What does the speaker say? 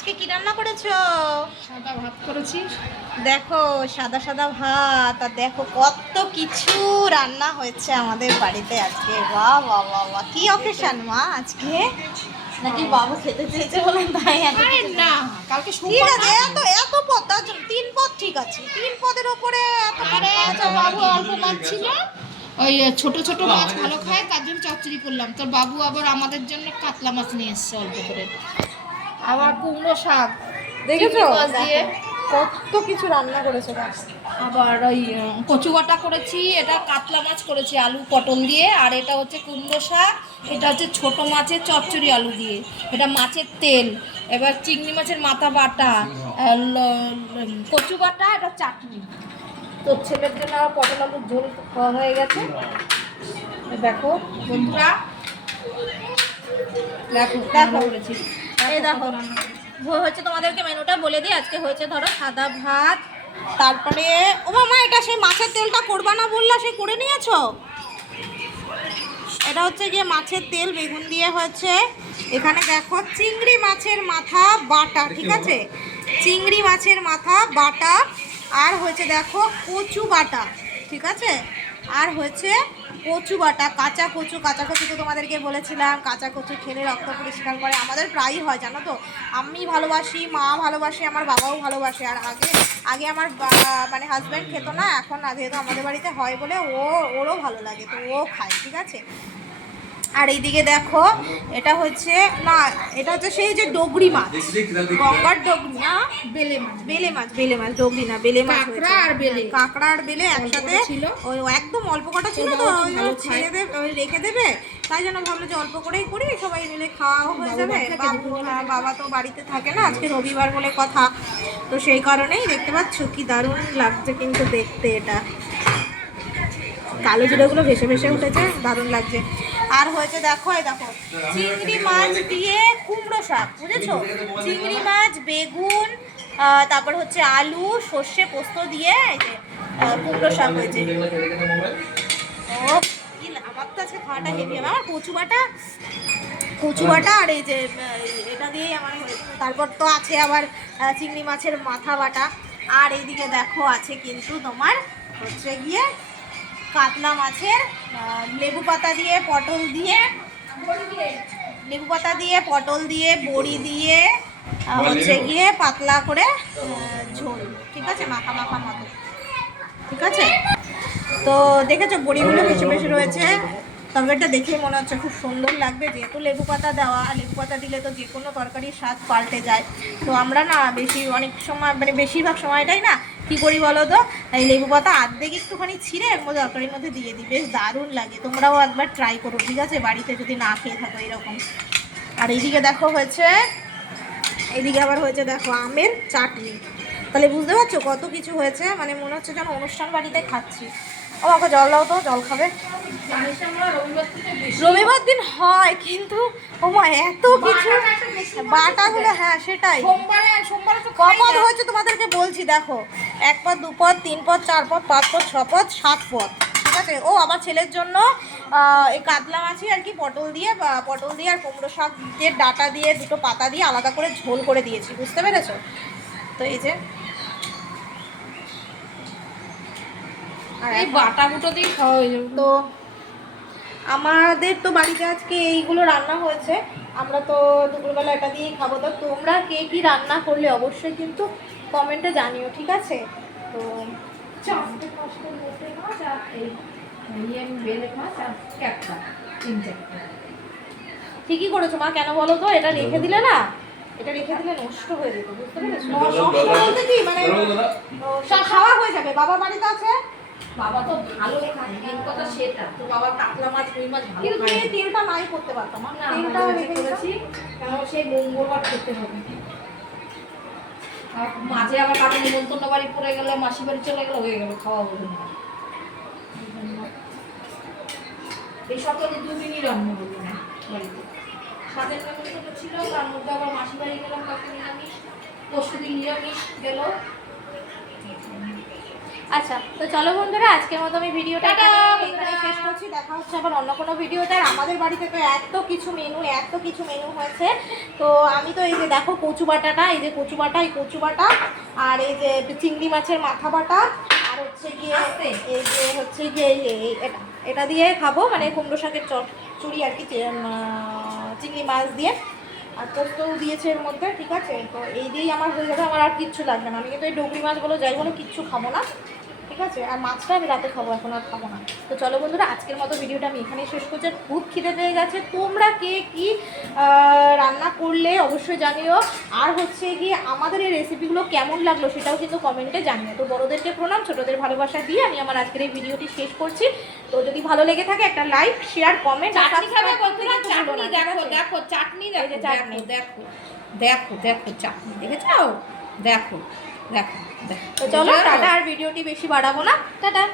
আজকে কি রান্না করেছো? সাদা ভাত করেছি। দেখো সাদা সাদা ভাত, আর দেখো কত কিছু রান্না হয়েছে আমাদের বাড়িতে আজকে। বাহ বাহ বাহ বাহ, কি অকেশন মা আজকে? নাকি বাবু খেতে চেয়েছে বলে তাই এত আরে কিছু? না, কালকে ঠিক সোমবার আছে, না। এত এত পদ, তার জন্য 3 পদ ঠিক আছে, 3 পদের ওপরে এত পদ আরে করা তোর যাবে বাবু নাকি? অল্প মাছ ছিল, ওই ছোট ছোট মাছ ভালো খায়, তার জন্য চচ্চড়ি করলাম। তোর বাবু আবার আমাদের জন্য কাতলা মাছ নিয়ে এসছে অল্প করে, আবার কুমড়ো শাক, দেখেছো? চিংড়ি মাছ দিয়ে, দেখো কত কিছু রান্না করেছে দেখো। আবার ওই কচু বাটা করেছি। এটা কাতলা মাছ করেছি আলু পটল দিয়ে, আর এটা হচ্ছে কুমড়ো শাক, এটা হচ্ছে ছোট মাছের চচ্চড়ি আলু দিয়ে, এটা মাছের তেল, এবার চিংড়ি মাছের মাথা বাটা, কচু বাটা, এটা চাটনি। তোর ছেলের জন্য আবার পটল আলুর ঝোল খাওয়া হয়ে গেছে। দেখো বন্ধুরা, দেখো দেখো করেছি। এই দেখো হচ্ছে, তোমাদেরকে মেনুটা বলে দিই। আজকে হয়েছে ধরো সাদা ভাত, তারপরে ও মামা এটা সেই মাছের তেলটা করবা না বললা, সে করে নিয়েছো? এটা হচ্ছে গিয়ে মাছের তেল বেগুন দিয়ে হয়েছে। এখানে দেখো চিংড়ি মাছের মাথা বাটা, ঠিক আছে, চিংড়ি মাছের মাথা বাটা, আর হয়েছে দেখো কচু বাটা, ঠিক আছে, আর হয়েছে কচু বাটা, কাঁচা কচু। কাঁচা কচু তো তোমাদেরকে বলেছিলাম, কাঁচা কচু খেলে রক্ত পরিষ্কার করে, আমাদের প্রায়ই হয় জানো তো। আমি ভালোবাসি, মা ভালোবাসে, আমার বাবাও ভালোবাসে। আর আগে আগে আমার মানে হাজব্যান্ড খেত না, এখন যেহেতু আমাদের বাড়িতে হয় বলে ওরও ভালো লাগে, তো ও খায়, ঠিক আছে। আর এইদিকে দেখো এটা হচ্ছে না, এটা হচ্ছে সেই যে ডগরি মাছ, গঙ্গার ডগরি না, বেলে মাছ, বেলে মাছ, বেলে মাছ, ডগরি না, বেলে মাছ হয়েছে। কাঁকড়া আর বেলে, কাঁকড়া আর বেলে একসাথে ছিল। ওই একদম অল্প কটা ছিল তো, ওই জন্য ছেড়ে দেবে, ওই রেখে দেবে, তাই জন্য ভাবলো যে অল্প করেই করি, সবাই মিলে খাওয়াও হয়ে যাবে। বাবু, হ্যাঁ, বাবা তো বাড়িতে থাকে না, আজকে রবিবার বলে কথা, তো সেই কারণেই দেখতে পাচ্ছ কি দারুণ লাগছে কিন্তু দেখতে। এটা কালো জিরাগুলো ভেসে ভেসে উঠেছে, দারুণ লাগছে। আর হয়েছে দেখো, এই দেখো চিংড়ি মাছ দিয়ে কুমড়ো শাক, বুঝেছো? চিংড়ি মাছ, বেগুন, তারপর হচ্ছে আলু, সর্ষে পোস্ত দিয়ে এই যে কুমড়ো শাক হয়েছে। ও আমার তো আজকে খাওয়াটা হেভি হবে। আমার কচু বাটা, কচু বাটা আর এই যে এটা দিয়েই আমার হয়েছে। তারপর তো আছে আবার চিংড়ি মাছের মাথা বাটা। আর এইদিকে দেখো আছে কিন্তু তোমার হচ্ছে গিয়ে কাতলা মাছের লেবু পাতা দিয়ে, পটল দিয়ে, লেবু পাতা দিয়ে, পটল দিয়ে, বড়ি দিয়ে হচ্ছে গিয়ে পাতলা করে ঝোল, ঠিক আছে, মাখা মাখা মতো, ঠিক আছে। তো দেখেছো বড়িগুলো বেশি বেশি রয়েছে, তরকারিটা দেখেই মনে হচ্ছে খুব সুন্দর লাগবে, যেহেতু লেবু পাতা দেওয়া। লেবু পাতা দিলে তো যে কোনো তরকারির স্বাদ পাল্টে যায়। তো আমরা না অনেক সময় মানে বেশিরভাগ সময়টাই না কী করি বলো তো, এই লেবু পাতা আর্ধেক একটুখানি ছিঁড়ে এর মধ্যে তরকারির মধ্যে দিয়ে দিই, বেশ দারুণ লাগে। তোমরাও একবার ট্রাই করো, ঠিক আছে, বাড়িতে যদি না খেয়ে থাকো এরকম। আর এইদিকে দেখো হয়েছে, এইদিকে আবার হয়েছে দেখো আমের চাটনি। তাহলে বুঝতে পারছো কত কিছু হয়েছে, মানে মনে হচ্ছে যেন অনুষ্ঠান বাড়িতে খাচ্ছি। ও আমাকে জল দাও তো, জল খাবে। রবিবার দিন হয় কিন্তু ও মা এত কিছু বাটাগুলো, হ্যাঁ সেটাই। কপদ হয়েছে তোমাদেরকে বলছি, দেখো 1 পদ, 2 পদ, 3 পদ, 4 পদ, 5 পদ, 6 পদ, 7 পদ, ঠিক আছে। ও আমার ছেলের জন্য এই কাতলা মাছি আর কি পটল দিয়ে আর কুমড়ো শাক দিয়ে ডাটা দিয়ে দুটো পাতা দিয়ে আলাদা করে ঝোল করে দিয়েছি, বুঝতে পেরেছো? তো এই যে আর এই বাটা বুটো দিয়ে খাওয়া হয়ে যাবে। তো আমাদের তো বাড়িতে আজকে এইগুলো রান্না হয়েছে, আমরা তো দুপুরবেলা এটা দিয়েই খাবো। তো তোমরা কে কী রান্না করলে অবশ্যই কিন্তু কমেন্টে জানিও, ঠিক আছে। তো ঠিকই করেছো মা, কেন বলো তো, এটা রেখে দিলে না, এটা রেখে দিলে নষ্ট হয়ে যেত, বুঝতে পেরেছো? নষ্ট বলতে কি মানে সব খাওয়া হয়ে যাবে। বাবা বাড়িতে আছে, বাবা তো ভালো খায়, মেন কথা সেটা। তো বাবা কাতলা মাছ, রুই মাছ ভালো কিন্তু তুমি খায়। এই তেলটা নাই করতে পারতাম, না, তেলটা আমরা রেখে করেছি, দিয়েছি। কেন সেই মঙ্গলবার খেতে হবে। আর মাঝে আবার কারো নিমন্ত্রণ বাড়ি পড়ে গেলে, মাসি বাড়ি চলে গেলে হয়ে গেল, খাওয়া হলো না। এই সপ্তাহে 2 দিনই রান্না হলো না বাড়িতে। সাথে নিমন্ত্রণ ছিল, তার মধ্যে আবার মাসি বাড়ি গেলাম, কাকু নিরামিষ, পরশু দিন নিরামিষ গেল। আচ্ছা, তো চলো বন্ধুরা, আজকের মতো আমি ভিডিওটা টাটা এখানে শেষ করছি। দেখা হচ্ছে আবার অন্য কোনো ভিডিওতে। আর আমাদের বাড়িতে তো এত কিছু মেনু হয়েছে। তো আমি তো এই যে দেখো কচু বাটাটা, এই যে কচু বাটা, এই কচু বাটা, আর এই যে চিংড়ি মাছের মাথা বাটা, আর হচ্ছে গিয়ে এই যে হচ্ছে গিয়ে এটা দিয়ে খাবো, মানে কুমড়ো শাকের চচ্চড়ি আর কি, চিংড়ি মাছ দিয়ে, আর পোস্তও দিয়েছে এর মধ্যে। ঠিক আছে, তো এই দিয়েই আমার হয়ে যাবে, আমার আর কিচ্ছু লাগবে না। আমি কিন্তু এই ডগরি মাছ বলো যাই বলো কিচ্ছু খাবো না। ঠিক আছে, আর মাছটা আমি রাতে খাবো, এখন আর খাবো না। তো চলো বন্ধুরা, আজকের মতো ভিডিওটা আমি এখানেই শেষ করছি। আর খুব খিদে পেয়ে গেছে। তোমরা কে কি রান্না করলে অবশ্যই জানিও। আর হচ্ছে গিয়ে আমাদের এই রেসিপিগুলো কেমন লাগলো সেটাও কিন্তু কমেন্টে জানিও। তো বড়োদেরকে প্রণাম, ছোটোদের ভালোবাসা দিয়ে আমি আমার আজকের এই ভিডিওটি শেষ করছি। তো যদি ভালো লেগে থাকে একটা লাইক, শেয়ার, কমেন্ট। চাটনি খাবে বন্ধুরা, চাটনি দেখো দেখো, চাটনি দেখো, চাটনি দেখো দেখো দেখো, চাটনি দেখেছো, দেখো দেখো দেখো। তো চলো টাটা, আর ভিডিওটি বেশি বাড়াবো না, টাটা।